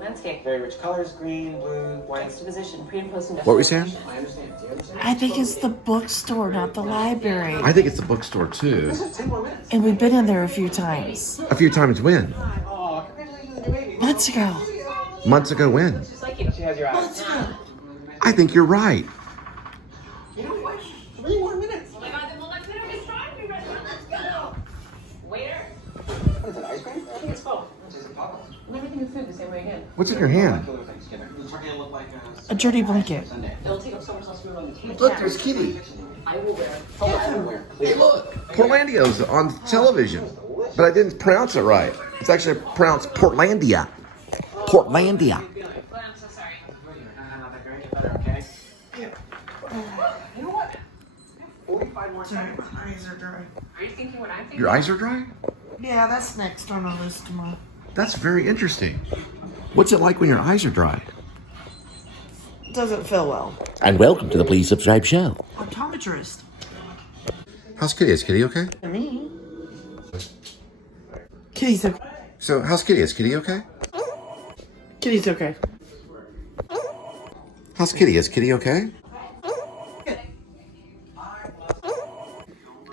Landscape. Very rich colors, green, blue, white. Juxtaposition, pre and post industrial. What were we saying? I understand. Do you understand? I think it's the bookstore, not the library. I think it's the bookstore too. 10 more minutes. And we've been in there a few times. A few times when? Oh, congratulations on your baby. Months ago. Months ago when? Just like you. She has your eyes. Months ago. I think you're right. You know what? 3 more minutes. Oh my god, the moment is trying to be ready. Let's go. Waiter. What is it, ice cream? I think it's full. Everything is food the same way again. What's in your hand? A dirty blanket. Don't take up so much less room on the table. Look, there's Kitty. I will wear. Hey, look. Portlandia's on television. But I didn't pronounce it right. It's actually pronounced Portlandia. Portlandia. Oh, I'm so sorry. Not that great. Better, okay? You know what? 45 more seconds. My eyes are dry. Are you thinking what I'm thinking? Your eyes are dry? Yeah, that's next on our list tomorrow. That's very interesting. What's it like when your eyes are dry? Doesn't feel well. And welcome to the Please Subscribe show. Optometrist. How's Kitty? Is Kitty okay? Me? Kitty's okay. So, how's Kitty? Is Kitty okay? Kitty's okay. How's Kitty? Is Kitty okay?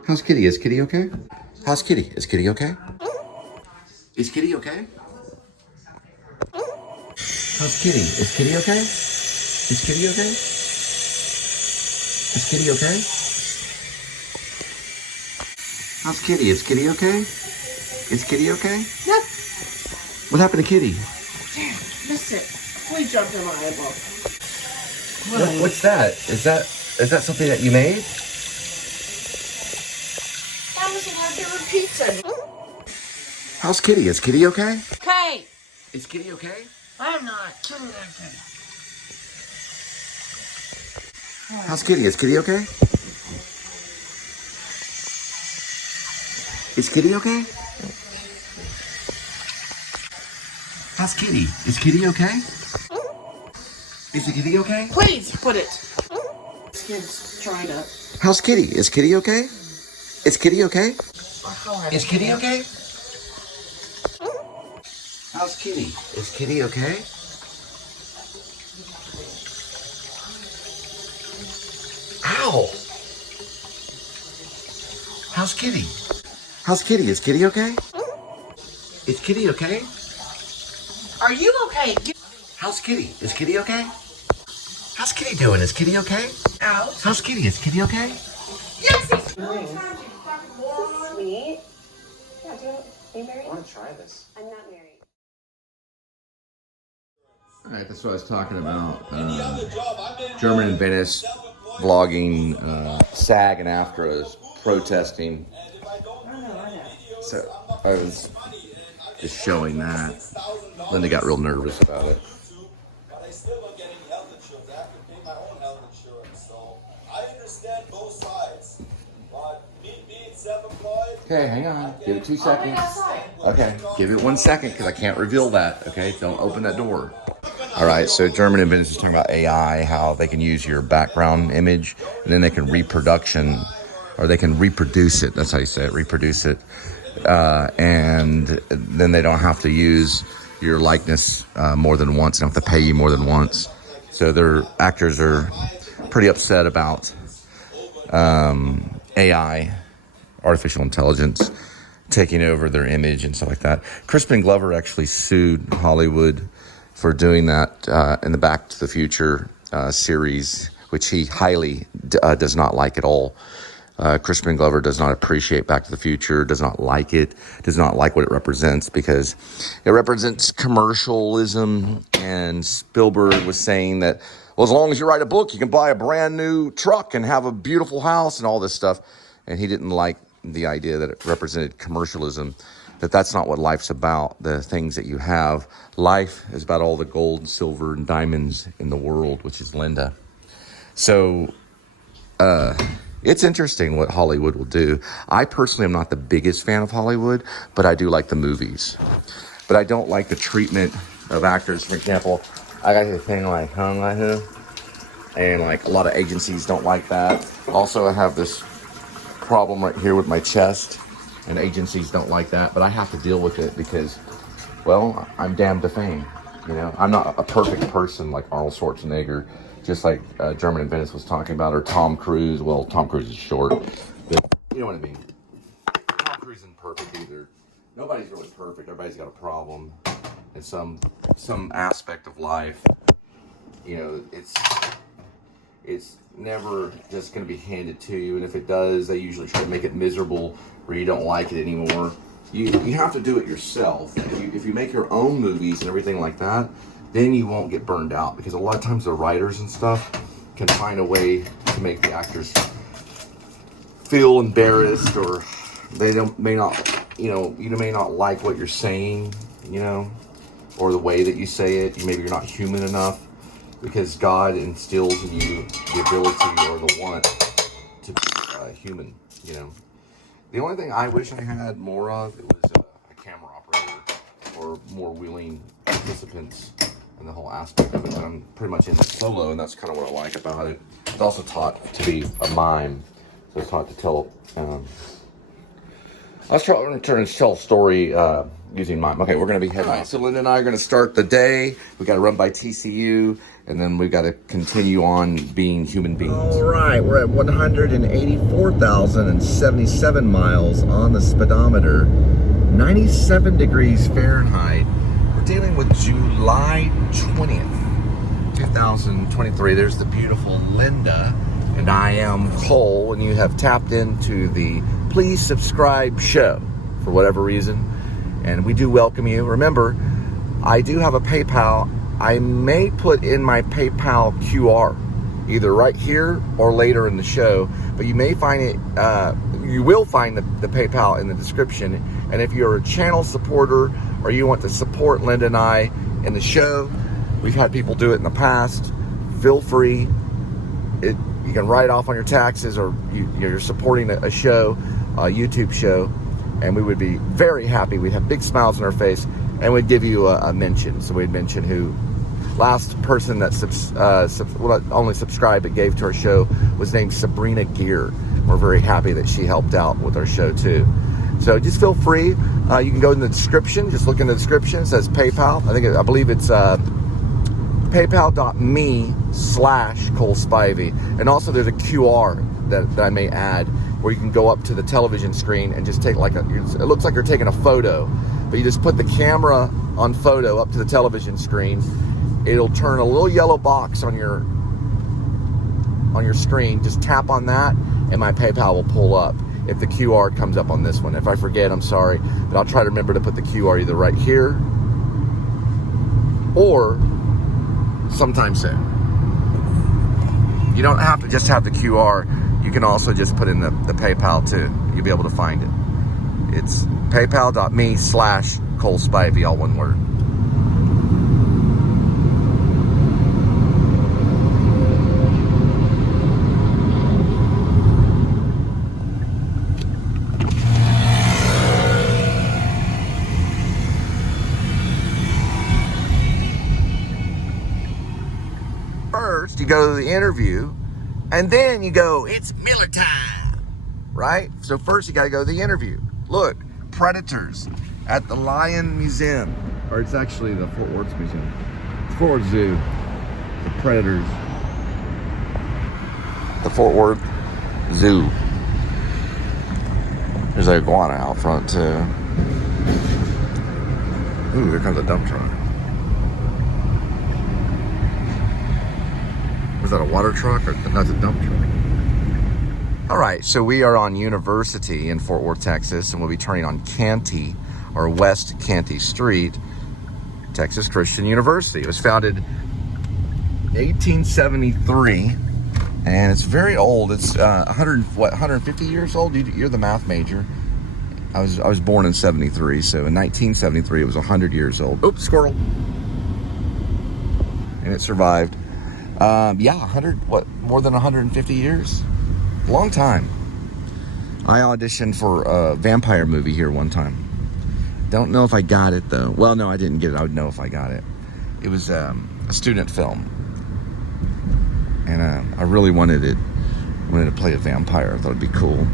How's Kitty? Is Kitty okay? How's Kitty? Is Kitty okay? Is Kitty okay? How's Kitty? Is Kitty okay? Is Kitty okay? Is Kitty okay? How's Kitty? Is Kitty okay? Is Kitty okay? Yep. What happened to Kitty? Missed it. Flea jumped in my eyeball. What's that? Is that something that you made? That was my favorite pizza. How's Kitty? Is Kitty okay? Okay. Is Kitty okay? I'm not. Kitty's okay. How's Kitty? Is Kitty okay? Is Kitty okay? How's Kitty? Is Kitty okay? Is the kitty okay? Please put it. This kid's trying to. How's Kitty? Is Kitty okay? Is Kitty okay? Is Kitty okay? How's Kitty? Is Kitty okay? Ow! How's Kitty? How's Kitty? Is Kitty okay? Is Kitty okay? Are you okay? How's Kitty? Is Kitty okay? How's Kitty doing? Is Kitty okay? Out. How's Kitty? Is Kitty okay? Yes. Sweet. Yeah, do you, are you married? I want to try this. I'm not married. All right, that's what I was talking about. German in Venice, vlogging, SAG and AFTRA is protesting. So I was just showing that. Linda got real nervous about it. But I still don't get any health insurance. I have to pay my own health insurance. So I understand both sides. But me being self-employed. Okay, hang on. Give it 2 seconds. Okay, give it 1 second because I can't reveal that. Okay, don't open that door. All right, so German in Venice is talking about AI, how they can use your background image and then they can they can reproduce it. That's how you say it, reproduce it. And then they don't have to use your likeness more than once. They don't have to pay you more than once. So their actors are pretty upset about AI, artificial intelligence, taking over their image and stuff like that. Crispin Glover actually sued Hollywood for doing that in the Back to the Future series, which he highly does not like at all. Crispin Glover does not appreciate Back to the Future, does not like it, does not like what it represents because it represents commercialism. And Spielberg was saying that, well, as long as you write a book, you can buy a brand new truck and have a beautiful house and all this stuff. And he didn't like the idea that it represented commercialism, that that's not what life's about, the things that you have. Life is about all the gold and silver and diamonds in the world, which is Linda. So, it's interesting what Hollywood will do. I personally am not the biggest fan of Hollywood, but I do like the movies. But I don't like the treatment of actors. For example, I got this thing like hung right here, and like a lot of agencies don't like that. Also, I have this problem right here with my chest, and agencies don't like that, but I have to deal with it because, well, I'm damned to fame. You know, I'm not a perfect person like Arnold Schwarzenegger, just like German in Venice was talking about, or Tom Cruise. Well, Tom Cruise is short, but you know what I mean. Tom Cruise isn't perfect either. Nobody's really perfect. Everybody's got a problem in some aspect of life. You know, it's never just going to be handed to you, and if it does, they usually try to make it miserable where you don't like it anymore. You have to do it yourself. If you make your own movies and everything like that, then you won't get burned out, because a lot of times the writers and stuff can find a way to make the actors feel embarrassed, or you may not like what you're saying, you know, or the way that you say it. Maybe you're not human enough, because God instills in you the ability or the want to be human, you know. The only thing I wish I had more of, it was a camera operator or more willing participants and the whole aspect of it. But I'm pretty much in solo, and that's kind of what I like about it. It's also taught to be a mime, so it's taught to tell. I was trying to tell a story using mime. Okay, we're going to be heading out. So Linda and I are going to start the day. We got to run by TCU, and then we've got to continue on being human beings. All right, we're at 184,077 miles on the speedometer, 97 degrees Fahrenheit. We're dealing with July 20th, 2023. There's the beautiful Linda, and I am Cole, and you have tapped into the Please Subscribe show for whatever reason, and we do welcome you. Remember, I do have a PayPal. I may put in my PayPal QR either right here or later in the show, but you may find it, you will find the PayPal in the description. And if you're a channel supporter or you want to support Linda and I in the show, we've had people do it in the past. Feel free. You can write off on your taxes, or you're supporting a show, a YouTube show, and we would be very happy. We'd have big smiles on our face, and we'd give you a mention. So we'd mention who. Last person that only subscribed but gave to our show was named Sabrina Gear. We're very happy that she helped out with our show too. So just feel free. You can go in the description. Just look in the description. It says PayPal. I believe it's paypal.me/Cole Spivey. And also there's a QR that I may add where you can go up to the television screen and just take it looks like you're taking a photo, but you just put the camera on photo up to the television screen. It'll turn a little yellow box on your screen. Just tap on that and my PayPal will pull up if the QR comes up on this one. If I forget, I'm sorry, but I'll try to remember to put the QR either right here or sometime soon. You don't have to just have the QR. You can also just put in the PayPal too. You'll be able to find it. It's paypal.me/Cole Spivey, all one word. First, you go to the interview, and then you go, it's Miller time, right? So first you got to go to the interview. Look, predators at the Lion Museum, or it's actually the Fort Worth Museum. It's Fort Worth Zoo. The predators. The Fort Worth Zoo. There's an iguana out front too. Ooh, here comes a dump truck. Was that a water truck, or that's a dump truck? All right, so we are on University in Fort Worth, Texas, and we'll be turning on Canty, or West Canty Street, Texas Christian University. It was founded in 1873, and it's very old. It's 150 years old? You're the math major. I was born in 73, so in 1973 it was 100 years old. Oops, squirrel. And it survived. More than 150 years? Long time. I auditioned for a vampire movie here one time. Don't know if I got it though. Well, no, I didn't get it. I would know if I got it. It was a student film. And I really wanted to play a vampire. I thought it'd be cool.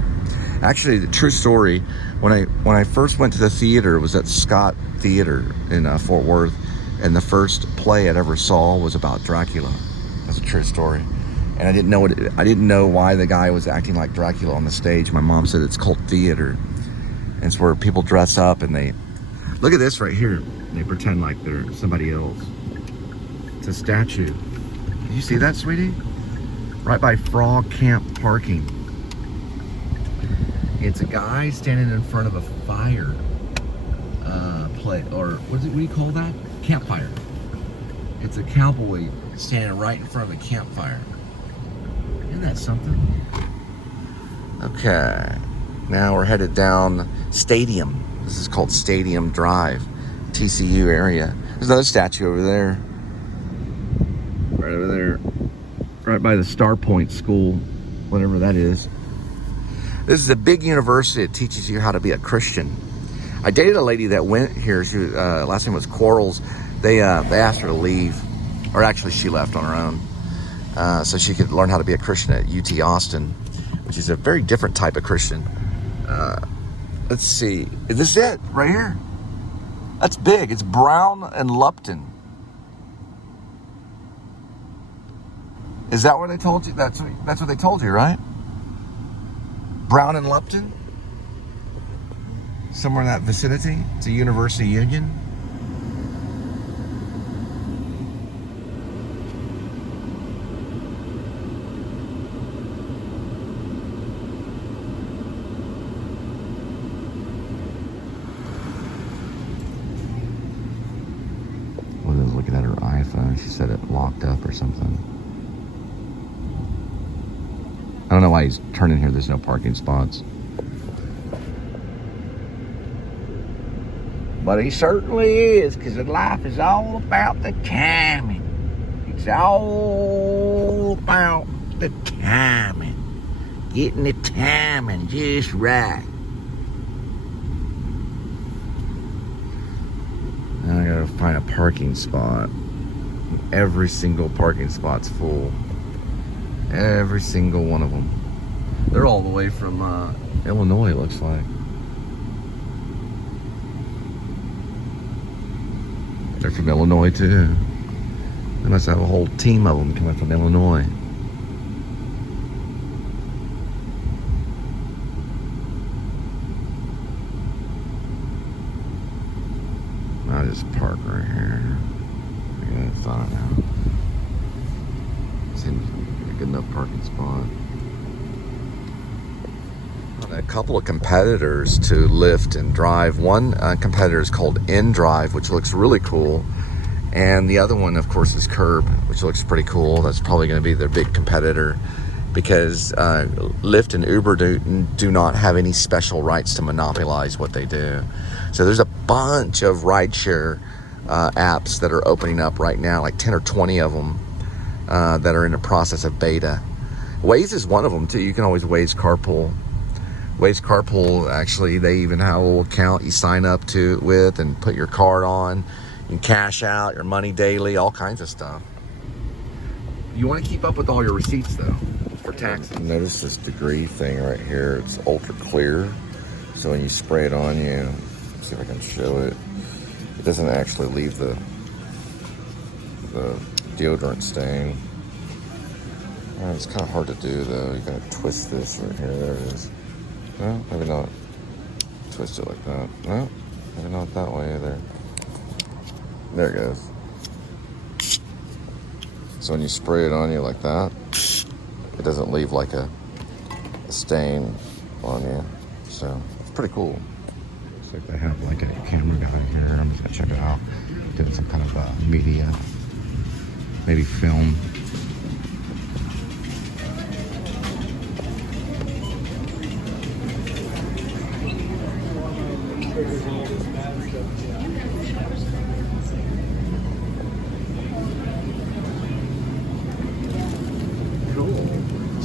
Actually, the true story, when I first went to the theater, it was at Scott Theater in Fort Worth. and the first play I'd ever saw was about Dracula. That's a true story. And I didn't know why the guy was acting like Dracula on the stage. My mom said it's called theater. And it's where people dress up and they look at this right here. They pretend like they're somebody else. It's a statue. Did you see that, sweetie? Right by Frog Camp Parking. It's a guy standing in front of a fire or what do you call that? Campfire. It's a cowboy standing right in front of a campfire. Isn't that something? Okay, now we're headed down Stadium. This is called Stadium Drive, TCU area. There's another statue over there. Right over there. Right by the Star Point School, whatever that is. This is a big university that teaches you how to be a Christian. I dated a lady that went here. She last name was Quarles. They asked her to leave, or actually she left on her own, so she could learn how to be a Christian at UT Austin, which is a very different type of Christian. Let's see. Is this it right here? That's big. It's Brown and Lupton. Is that what they told you? That's what they told you, right? Brown and Lupton? Somewhere in that vicinity? It's a University Union. Well, I was looking at her iPhone. She said it locked up or something. I don't know why he's turning here. There's no parking spots. But he certainly is, because life is all about the timing. It's all about the timing. Getting the timing just right. Now I gotta find a parking spot. Every single parking spot's full. Every single one of them. They're all the way from Illinois, it looks like. They're from Illinois too. They must have a whole team of them coming from Illinois. I'll just park right here. I gotta find out. Seems like a good enough parking spot. A couple of competitors to Lyft and Drive. One competitor is called N-Drive, which looks really cool. And the other one, of course, is Curb, which looks pretty cool. That's probably going to be their big competitor because Lyft and Uber do not have any special rights to monopolize what they do. So there's a bunch of rideshare apps that are opening up right now, like 10 or 20 of them that are in the process of beta. Waze is one of them, too. You can always Waze carpool. Waze Carpool, actually, they even have a little account you sign up to with and put your card on. You can cash out your money daily, all kinds of stuff. You want to keep up with all your receipts, though, for taxes. Notice this degree thing right here. It's ultra clear. So when you spray it on you, let's see if I can show it. It doesn't actually leave the deodorant stain. It's kind of hard to do, though. You got to twist this right here. There it is. No, maybe not. Twist it like that. No, maybe not that way either. There it goes. So when you spray it on you like that, it doesn't leave like a stain on you. So it's pretty cool. Looks like they have like a camera guy here. I'm just gonna check it out. Doing some kind of media, maybe film.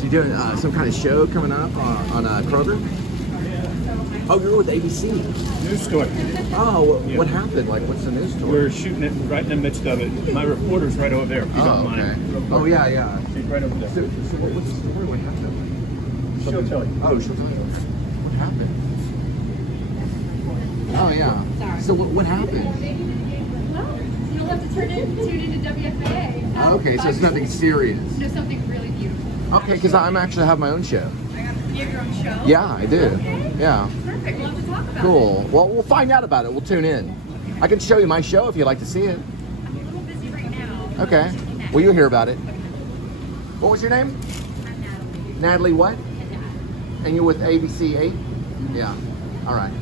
You doing some kind of show coming up on Kroger? Oh, you're with A.D.W.C. News story. Oh, what happened? Like, what's the news story? We're shooting it right in the midst of it. My reporter's right over there. If you don't okay. mind. Oh, yeah. She's right over there. So what's the story? What happened? She'll tell you. Oh, she'll tell you. What happened? Oh, yeah. Sorry. So what happened? Well, have to tune into WFA. Okay, so it's nothing serious. No, something really beautiful. Okay, because I'm actually have my own show. You have your own show? Yeah, I do. Okay. Yeah. Perfect. We'll have to talk about it. Cool. Well, we'll find out about it. We'll tune in. I can show you my show if you'd like to see it. I'm a little busy right now. Okay. Well, you'll hear about it. What was your name? I'm Natalie. Natalie what? And Dad. And you're with A.D.W.C 8? Yeah. All right.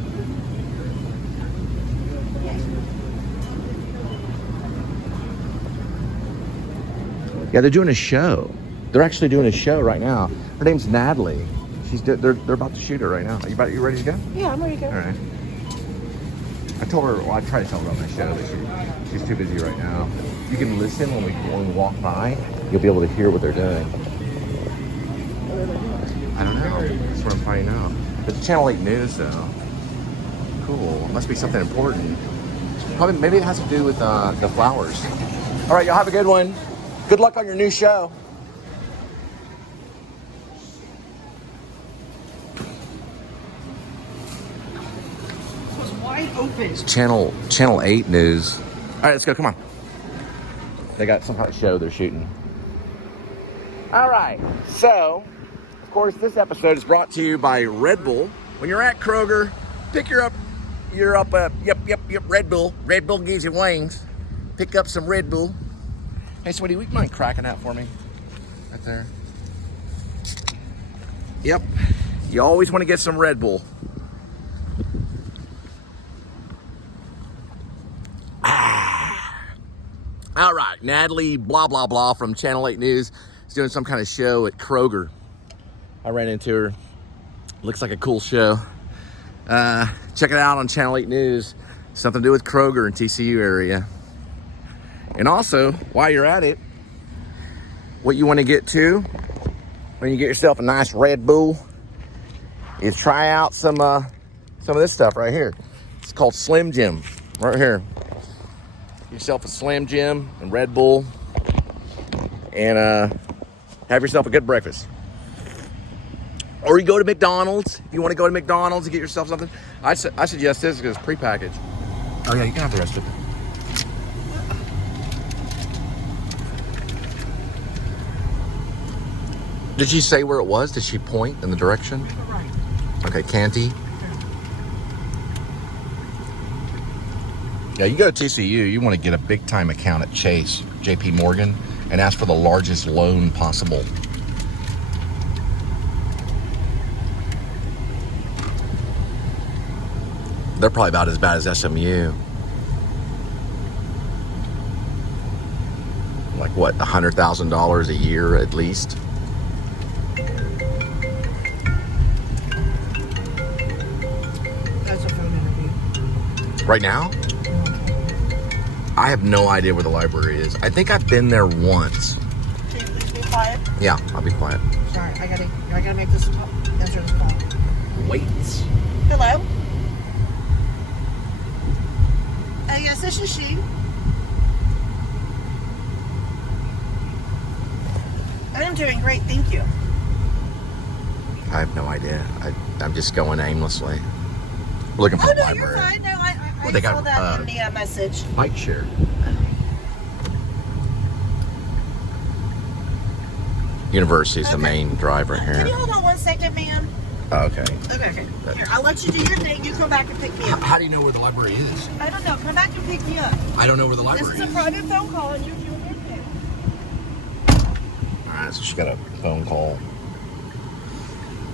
Yeah, they're doing a show. They're actually doing a show right now. Her name's Natalie. They're about to shoot her right now. You ready to go? Yeah, I'm ready to go. All right. I told her, well, I tried to tell her about my show, but she's too busy right now. You can listen when we walk by. You'll be able to hear what they're doing. I don't know. That's what I'm finding out. It's Channel 8 News, though. Cool. It must be something important. Probably, maybe it has to do with the flowers. All right, y'all have a good one. Good luck on your new show. It was wide open. It's Channel 8 News. All right, let's go. Come on. They got some kind of show they're shooting. All right. So, of course, this episode is brought to you by Red Bull. When you're at Kroger, pick Red Bull. Red Bull gives you wings. Pick up some Red Bull. Hey, sweetie, would you mind cracking that for me? Right there. Yep. You always want to get some Red Bull. All right, Natalie blah, blah, blah from Channel 8 News is doing some kind of show at Kroger. I ran into her. Looks like a cool show. Check it out on Channel 8 News. Something to do with Kroger and TCU area. And also, while you're at it, what you want to get to when you get yourself a nice Red Bull is try out some of this stuff right here. It's called Slim Jim, right here. Get yourself a Slim Jim and Red Bull, and have yourself a good breakfast. Or you go to McDonald's. If you want to go to McDonald's and get yourself something, I suggest this because it's prepackaged. Oh yeah, you can have the rest of it. Did she say where it was? Did she point in the direction? Right. Okay, Canty. Yeah, you go to TCU, you want to get a big time account at Chase, JP Morgan, and ask for the largest loan possible. They're probably about as bad as SMU. Like what, $100,000 a year at least? That's a phone interview. Right now? I have no idea where the library is. I think I've been there once. Can you please be quiet? Yeah, I'll be quiet. Sorry, I gotta make this call. Answer this call. Wait. Hello? Yes, this is she. I'm doing great, thank you. I have no idea. I'm just going aimlessly. Looking for Oh, the no, library. you're fine. No, I they saw got, that in the message. Bike share. University's the main driver Can here. you hold on 1 second, ma'am? Oh, okay. Okay. Here, I'll let you do your thing. You come back and pick me up. How do you know where the library is? I don't know. Come back and pick me up. I don't know where the This library is a is. private phone call and you're doing your thing. Alright, so she got a phone call.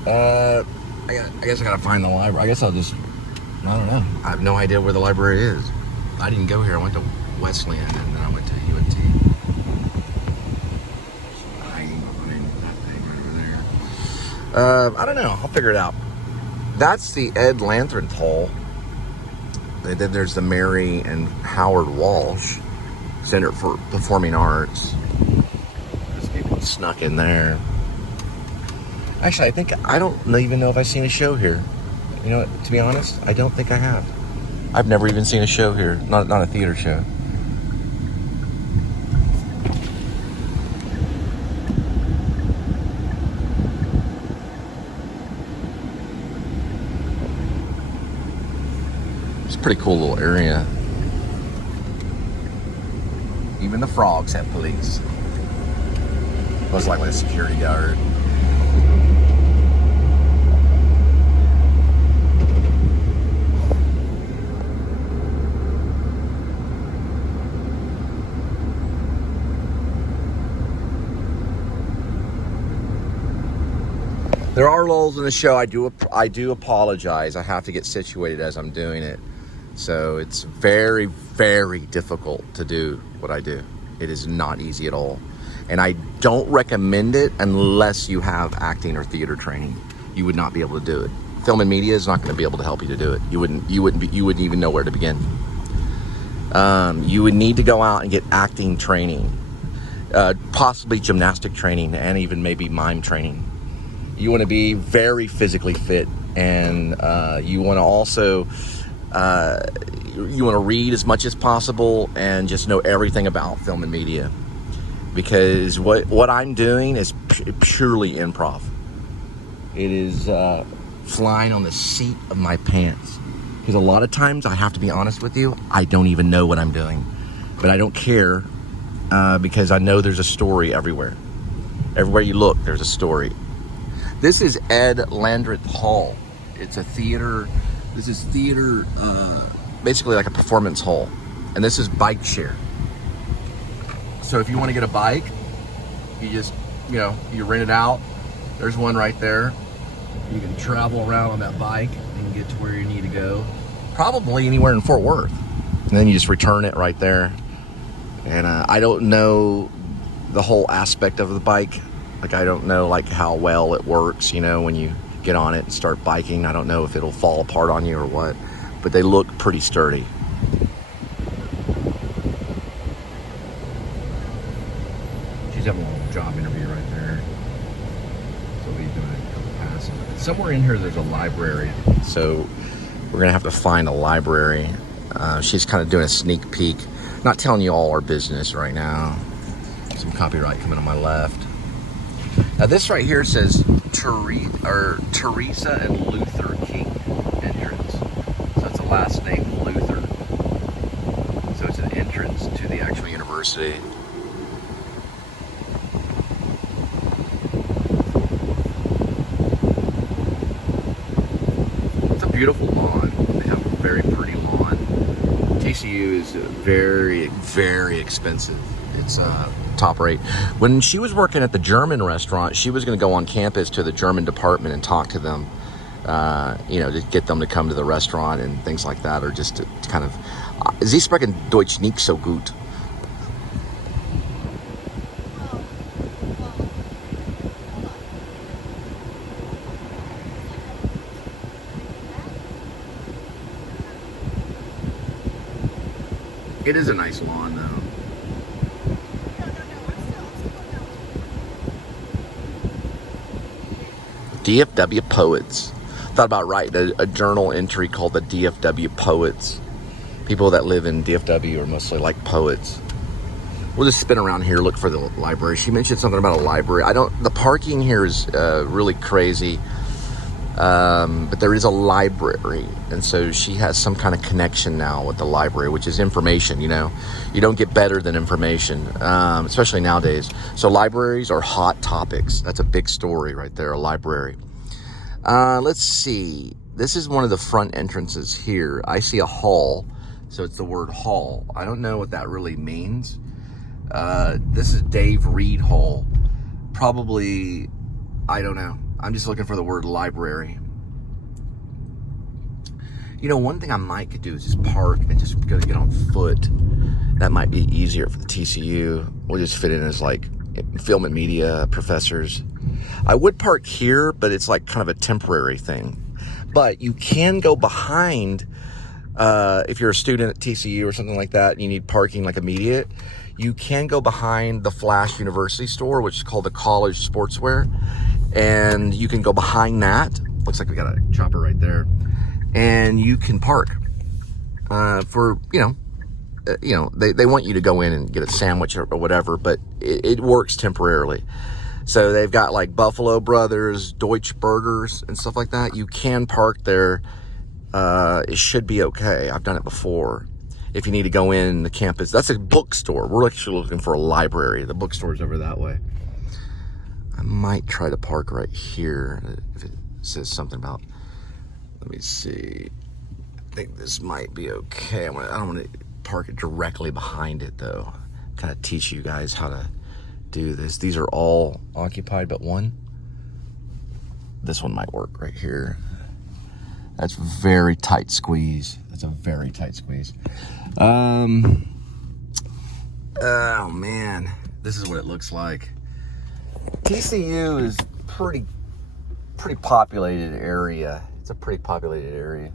I guess I gotta find the library. I guess I'll just, I don't know. I have no idea where the library is. I didn't go here. I went to Wesleyan and then I went to UNT. I don't know. I'll figure it out. That's the Ed Lanternthal. And then there's the Mary and Howard Walsh Center for Performing Arts. There's people snuck in there. Actually, I don't even know if I've seen a show here. You know what? To be honest, I don't think I have. I've never even seen a show here. Not a theater show. It's a pretty cool little area. Even the frogs have police. Most likely a security guard. There are lulls in the show. I do apologize. I have to get situated as I'm doing it. So it's very, very difficult to do what I do. It is not easy at all. And I don't recommend it unless you have acting or theater training. You would not be able to do it. Film and media is not going to be able to help you to do it. You wouldn't even know where to begin. You would need to go out and get acting training, possibly gymnastic training, and even maybe mime training. You want to be very physically fit, and you want to also you want to read as much as possible and just know everything about film and media, because what I'm doing is purely improv. It is flying on the seat of my pants, because a lot of times, I have to be honest with you, I don't even know what I'm doing, but I don't care because I know there's a story everywhere. Everywhere you look, there's a story. This is Ed Landreth Hall. It's a theater. This is theater, basically like a performance hall. And this is bike share. So if you want to get a bike, you just, you rent it out. There's one right there. You can travel around on that bike and get to where you need to go. Probably anywhere in Fort Worth. And then you just return it right there. And I don't know the whole aspect of the bike. Like, I don't know how well it works, when you get on it and start biking. I don't know if it'll fall apart on you or what, but they look pretty sturdy. She's having a little job interview right there. So we'll be doing a couple passes. Somewhere in here there's a library. So we're gonna have to find a library. She's kind of doing a sneak peek. Not telling you all our business right now. Some copyright coming on my left. Now this right here says Teresa and Luther King entrance. So it's a last name Luther. So it's an entrance to the actual university. It's a beautiful lawn. They have a very pretty lawn. TCU is very, very expensive. It's top rate. When she was working at the German restaurant, she was going to go on campus to the German department and talk to them, to get them to come to the restaurant and things like that, or just to kind of, Sie sprechen Deutsch nicht so gut. It is a nice lawn, though. DFW Poets. Thought about writing a journal entry called the DFW Poets. People that live in DFW are mostly like poets. We'll just spin around here, look for the library. She mentioned something about a library. The parking here is really crazy. But there is a library, and so she has some kind of connection now with the library, which is information. You don't get better than information, especially nowadays. So libraries are hot topics. That's a big story right there, a library. Let's see. This is one of the front entrances here. I see a hall, so it's the word hall. I don't know what that really means. This is Dave Reed Hall. Probably, I don't know. I'm just looking for the word library. One thing I might could do is just park and just go get on foot. That might be easier for the TCU. We'll just fit in as film and media professors. I would park here, but it's kind of a temporary thing. But you can go behind, if you're a student at TCU or something like that, and you need parking immediate, you can go behind the Flash University store, which is called the College Sportswear. And you can go behind that. Looks like we got a chopper right there. And you can park for, they want you to go in and get a sandwich or whatever, but it works temporarily. So they've got Buffalo Brothers, Deutsch Burgers and stuff like that. You can park there. It should be okay. I've done it before. if you need to go in the campus. That's a bookstore. We're actually looking for a library. The bookstore's over that way. I might try to park right here if it says something about, let me see. I think this might be okay. I don't want to park it directly behind it though. Kind of teach you guys how to do this. These are all occupied but one. This one might work right here. That's very tight squeeze. That's a very tight squeeze. Oh man, this is what it looks like. TCU is pretty populated area. It's a pretty populated area.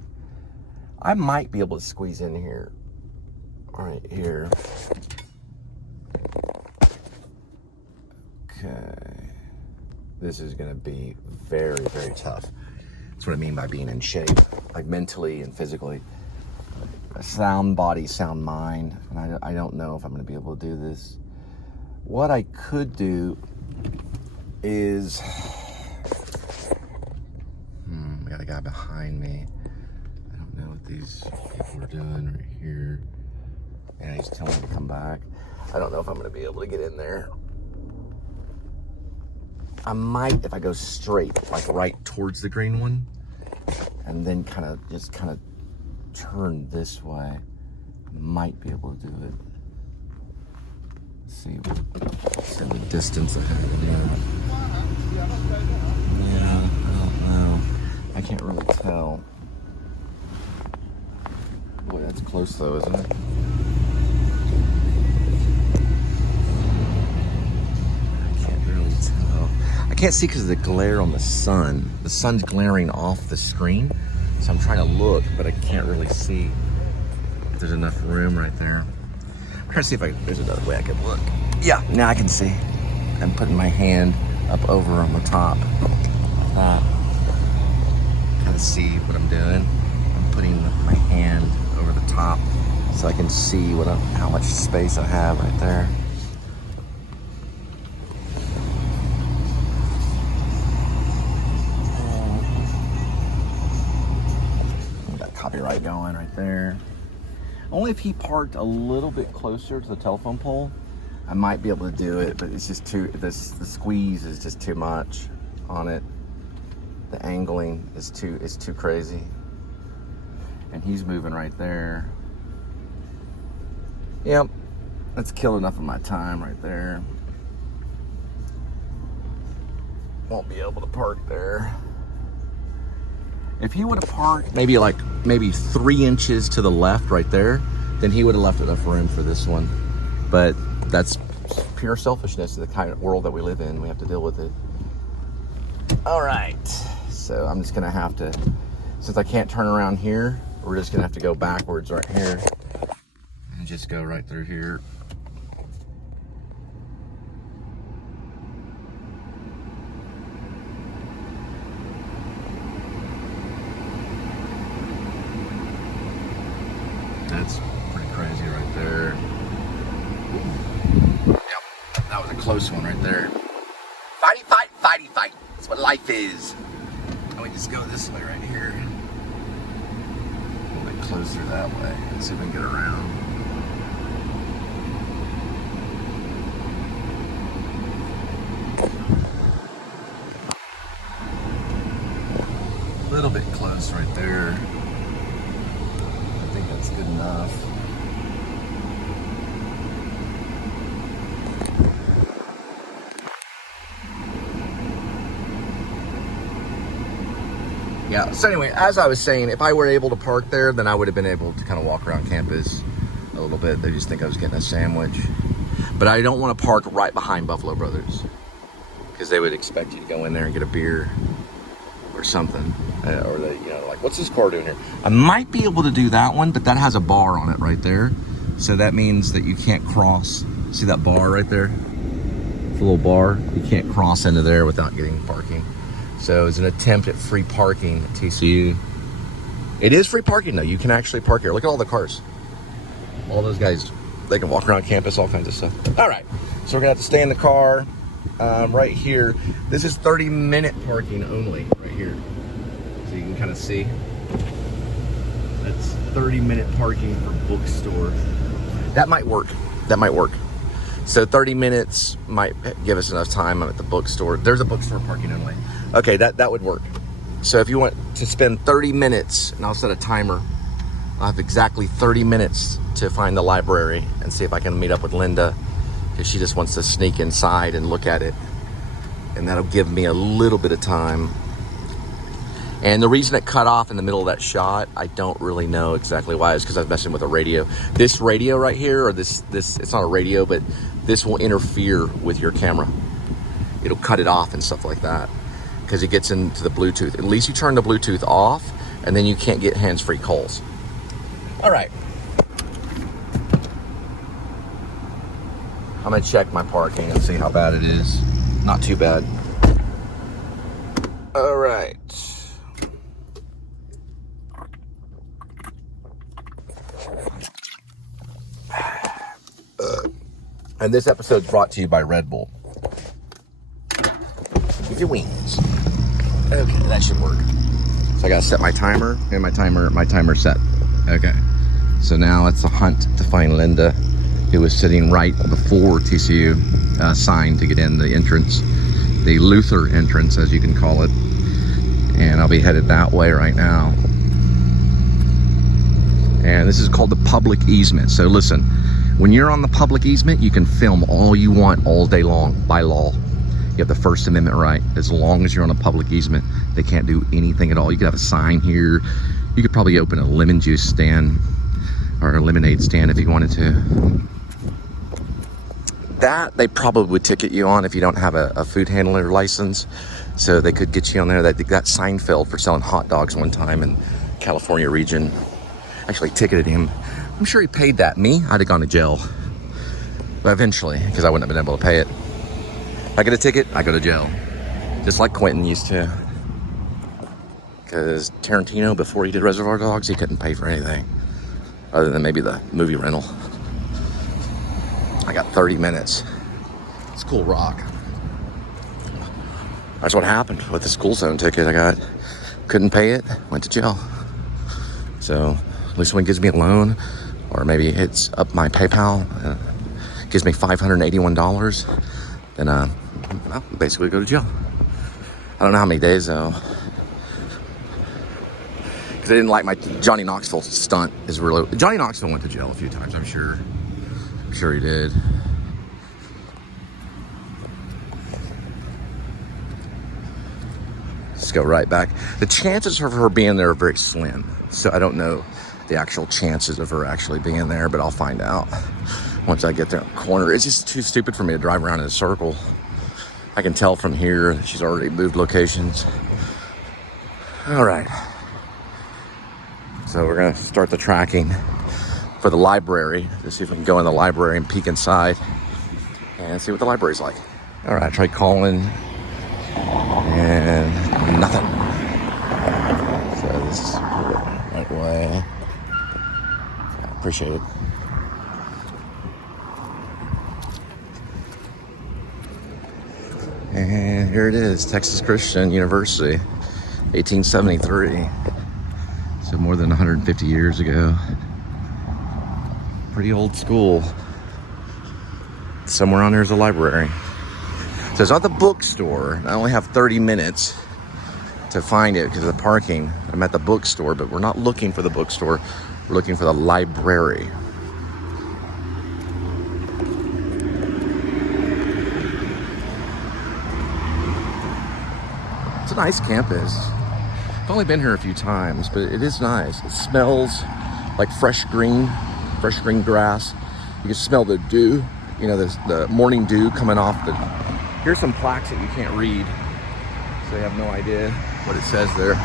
I might be able to squeeze in here, right here. Okay. This is gonna be very, very tough. That's what I mean by being in shape, like mentally and physically. A sound body, sound mind. And I don't know if I'm gonna be able to do this. What I could do is, we got a guy behind me. I don't know what these people are doing right here. And he's telling me to come back. I don't know if I'm gonna be able to get in there. I might, if I go straight, like right towards the green one, and then kind of turn this way, I might be able to do it. Let's see the distance I have there. Yeah, I don't know. I can't really tell. Boy, that's close though, isn't it? I can't see because of the glare on the sun. The sun's glaring off the screen, so I'm trying to look, but I can't really see if there's enough room right there. I'm trying to see if there's another way I can look. Yeah, now I can see. I'm putting my hand up over on the top. Kind of see what I'm doing. I'm putting my hand over the top so I can see how much space I have right there. Copyright going right there. Only if he parked a little bit closer to the telephone pole, I might be able to do it, but it's just the squeeze is just too much on it. The angling is too crazy. And he's moving right there. Yep, that's killed enough of my time right there. Won't be able to park there. If he would have parked maybe 3 inches to the left right there, then he would have left enough room for this one. But that's pure selfishness in the kind of world that we live in. We have to deal with it. All right, so I'm just gonna have to, since I can't turn around here, we're just gonna have to go backwards right here and just go right through here. That's pretty crazy right there. Yep, that was a close one right there. Fighty fight, fighty fight. That's what life is. And we just go this way right here. A little bit closer that way. Let's see if we can get around. A little bit close right there. I think that's good enough. Yeah, so anyway, as I was saying, if I were able to park there, then I would have been able to kind of walk around campus a little bit. They just think I was getting a sandwich. But I don't want to park right behind Buffalo Brothers because they would expect you to go in there and get a beer or something. Or they, like, what's this car doing here? I might be able to do that one, but that has a bar on it right there. So that means that you can't cross. See that bar right there? It's a little bar. You can't cross into there without getting parking. So it's an attempt at free parking at TCU. It is free parking though. You can actually park here. Look at all the cars. All those guys, they can walk around campus, all kinds of stuff. All right, so we're gonna have to stay in the car right here. This is 30-minute parking only right here. So you can kind of see. That's 30-minute parking for bookstore. That might work. That might work. So 30 minutes might give us enough time. I'm at the bookstore. There's a bookstore parking only. Okay, that would work. So if you want to spend 30 minutes, and I'll set a timer, I'll have exactly 30 minutes to find the library and see if I can meet up with Linda, because she just wants to sneak inside and look at it. And that'll give me a little bit of time. And the reason it cut off in the middle of that shot, I don't really know exactly why. It's because I was messing with a radio. This radio right here, or this, it's not a radio, but this will interfere with your camera. It'll cut it off and stuff like that, because it gets into the Bluetooth. At least you turn the Bluetooth off, and then you can't get hands-free calls. All right. I'm gonna check my parking and see how bad it is. Not too bad. All right. And this episode's brought to you by Red Bull. With your wings. Okay, that should work. So I gotta set my timer, and my timer set. Okay. So now it's a hunt to find Linda, who was sitting right before TCU sign to get in the entrance, the Luther entrance, as you can call it. And I'll be headed that way right now. And this is called the public easement. So listen, when you're on the public easement, you can film all you want all day long by law. You have the First Amendment right. As long as you're on a public easement, they can't do anything at all. You could have a sign here. You could probably open a lemon juice stand or a lemonade stand if you wanted to. That they probably would ticket you on if you don't have a food handler license. So they could get you on there. That Seinfeld for selling hot dogs one time in California region. Actually ticketed him. I'm sure he paid that. Me, I'd have gone to jail. But eventually, because I wouldn't have been able to pay it. If I get a ticket, I go to jail. Just like Quentin used to. Because Tarantino, before he did Reservoir Dogs, he couldn't pay for anything. Other than maybe the movie rental. I got 30 minutes. It's cool rock. That's what happened with the school zone ticket I got. Couldn't pay it, went to jail. So at least someone gives me a loan, or maybe it's up my PayPal, gives me $581, then I'll basically go to jail. I don't know how many days though, because I didn't like my Johnny Knoxville stunt. Is really Johnny Knoxville went to jail a few times. I'm sure he did. Let's go right back. The chances of her being there are very slim, so I don't know the actual chances of her actually being there, but I'll find out once I get there in the corner. It's just too stupid for me to drive around in a circle. I can tell from here that she's already moved locations. All right. So we're gonna start the tracking for the library to see if we can go in the library and peek inside and see what the library's like. All right, I tried calling and nothing. So this is the right way. I appreciate it. And here it is, Texas Christian University, 1873. So more than 150 years ago. Pretty old school. Somewhere on there is a library. So it's not the bookstore. I only have 30 minutes to find it because of the parking. I'm at the bookstore, but we're not looking for the bookstore. We're looking for the library. It's a nice campus. I've only been here a few times, but it is nice. It smells like fresh green grass. You can smell the dew, you know, the morning dew coming off the... Here's some plaques that you can't read, so you have no idea what it says there.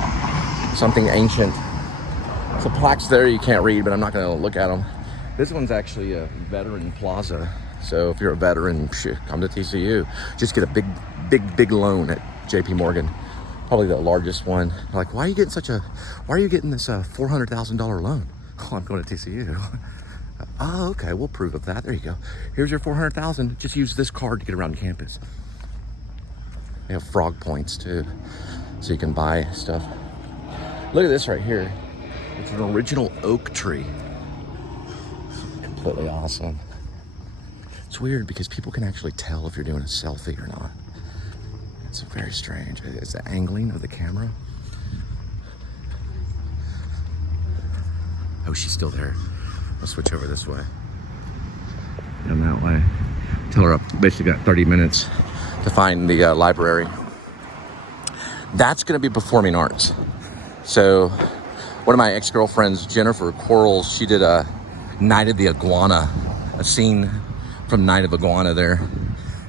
Something ancient. So plaques there you can't read, but I'm not gonna look at them. This one's actually a veteran plaza. So if you're a veteran, come to TCU. Just get a big loan at JP Morgan. Probably the largest one. Like, why are you getting this $400,000 loan? Oh, I'm going to TCU. Oh, okay, we'll prove of that. There you go. Here's your $400,000. Just use this card to get around campus. They have frog points too, so you can buy stuff. Look at this right here. It's an original oak tree. Completely awesome. It's weird because people can actually tell if you're doing a selfie or not. It's very strange. It's the angling of the camera. Oh, she's still there. I'll switch over this way. And that way. Tell her I've basically got 30 minutes to find the library. That's going to be performing arts. So one of my ex-girlfriends, Jennifer Quarles, she did a Night of the Iguana, a scene from Night of Iguana there.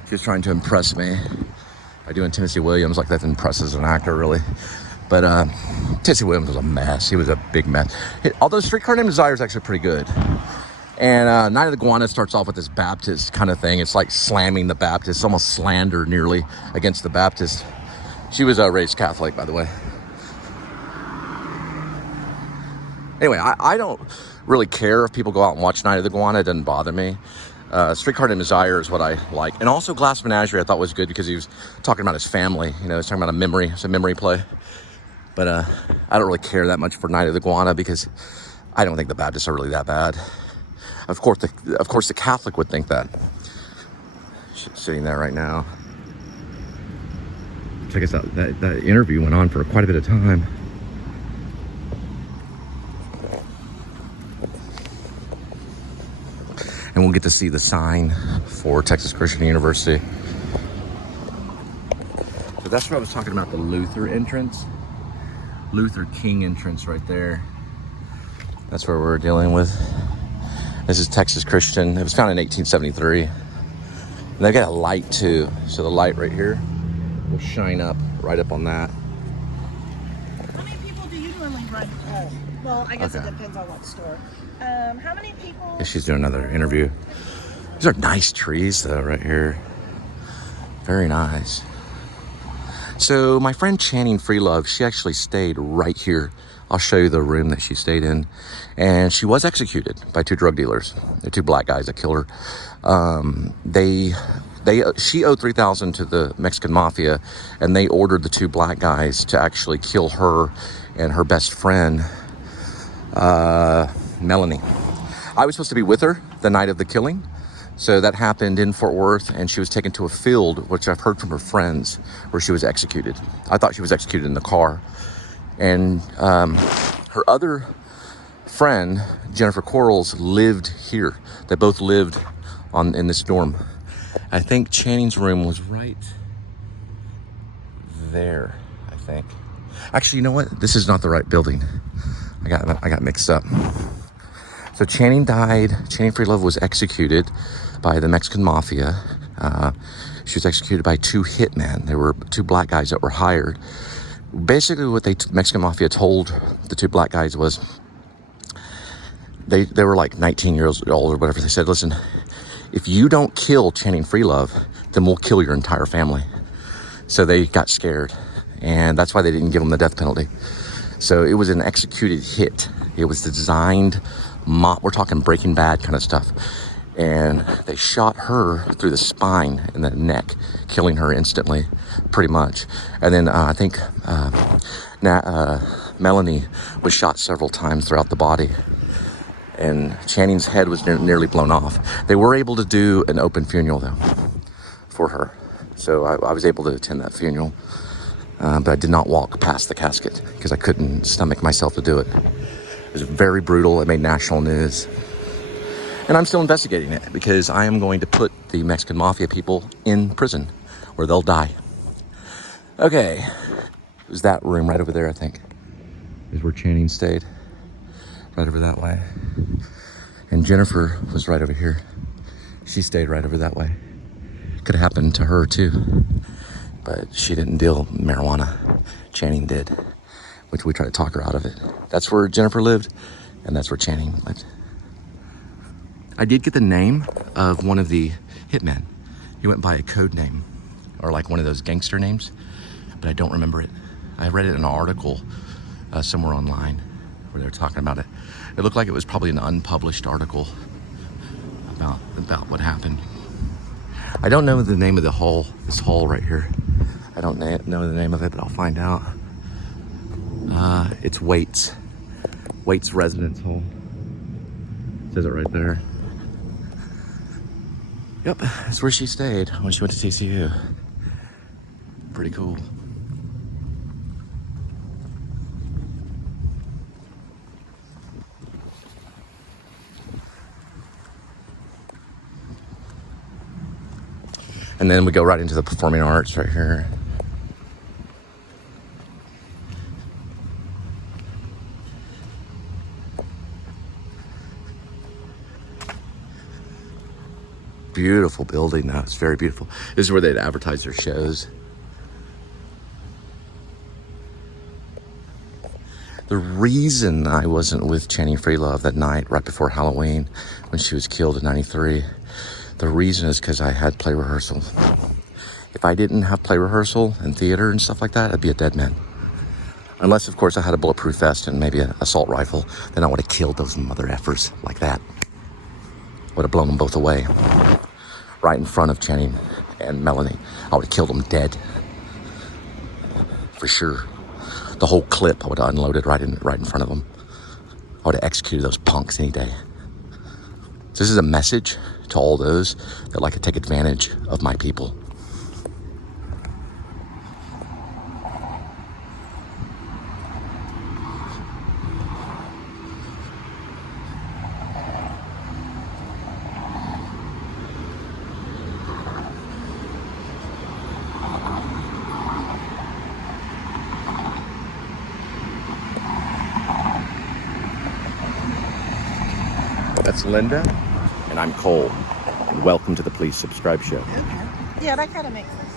She was trying to impress me by doing Tennessee Williams, like that impresses an actor really. But Tennessee Williams was a mess. He was a big mess. Although Streetcar Named Desire is actually pretty good. And Night of the Iguana starts off with this Baptist kind of thing. It's like slamming the Baptist, almost slander nearly against the Baptist. She was raised Catholic, by the way. Anyway, I don't really care if people go out and watch Night of the Iguana. It doesn't bother me. Streetcar Named Desire is what I like. And also Glass Menagerie I thought was good because he was talking about his family. You know, he was talking about a memory. It's a memory play. But I don't really care that much for Night of the Iguana because I don't think the Baptists are really that bad. Of course, the Catholic would think that. She's sitting there right now. Check us out. That interview went on for quite a bit of time. And we'll get to see the sign for Texas Christian University. So that's what I was talking about, the Luther entrance. Luther King entrance right there. That's where we're dealing with. This is Texas Christian. It was founded in 1873. And they've got a light too. So the light right here will shine up right up on that. How many people do you normally run? Well, I guess Okay. it depends on what store. How many people? Yeah, she's doing another interview. These are nice trees though, right here. Very nice. So my friend Channing Freelove, she actually stayed right here. I'll show you the room that she stayed in. And she was executed by two drug dealers. The two black guys that killed her. She owed $3,000 to the Mexican mafia, and they ordered the two black guys to actually kill her and her best friend, Melanie. I was supposed to be with her the night of the killing. So that happened in Fort Worth, and she was taken to a field, which I've heard from her friends, where she was executed. I thought she was executed in the car. And her other friend, Jennifer Quarles, lived here. They both lived in this dorm. I think Channing's room was right there, I think. Actually, you know what? This is not the right building. I got mixed up. So Channing died. Channing Freelove was executed by the Mexican mafia. She was executed by two hitmen. There were two black guys that were hired. Basically, what the Mexican mafia told the two black guys was, they were like 19 years old or whatever. They said, listen, if you don't kill Channing Freelove, then we'll kill your entire family. So they got scared, and that's why they didn't give them the death penalty. So it was an executed hit. It was designed, we're talking Breaking Bad kind of stuff. And they shot her through the spine and the neck, killing her instantly, pretty much. And then I think Melanie was shot several times throughout the body. And Channing's head was nearly blown off. They were able to do an open funeral, though, for her. So I was able to attend that funeral. But I did not walk past the casket because I couldn't stomach myself to do it. It was very brutal. It made national news. And I'm still investigating it because I am going to put the Mexican mafia people in prison where they'll die. Okay. It was that room right over there, I think, is where Channing stayed. Right over that way. And Jennifer was right over here. She stayed right over that way. Could have happened to her too. But she didn't deal marijuana. Channing did, which we tried to talk her out of it. That's where Jennifer lived, and that's where Channing lived. I did get the name of one of the hitmen. He went by a code name, or like one of those gangster names, but I don't remember it. I read it in an article somewhere online where they were talking about it. It looked like it was probably an unpublished article about what happened. I don't know the name of the hall, this hall right here. I don't know the name of it, but I'll find out. It's Waits. Waits Residence Hall. Says it right there. Yep, that's where she stayed when she went to TCU. Pretty cool. And then we go right into the performing arts right here. Beautiful building though, it's very beautiful. This is where they'd advertise their shows. The reason I wasn't with Channing Freelove that night right before Halloween when she was killed in 93, the reason is because I had play rehearsal. If I didn't have play rehearsal and theater and stuff like that, I'd be a dead man. Unless, of course, I had a bulletproof vest and maybe an assault rifle, then I would have killed those mother effers like that. Would have blown them both away. Right in front of Channing and Melanie. I would have killed them dead. For sure. The whole clip I would have unloaded right in front of them. I would have executed those punks any day. So this is a message to all those that like to take advantage of my people. That's Linda, and I'm Cole, and welcome to the Please Subscribe Show. Yeah, that kind of makes sense.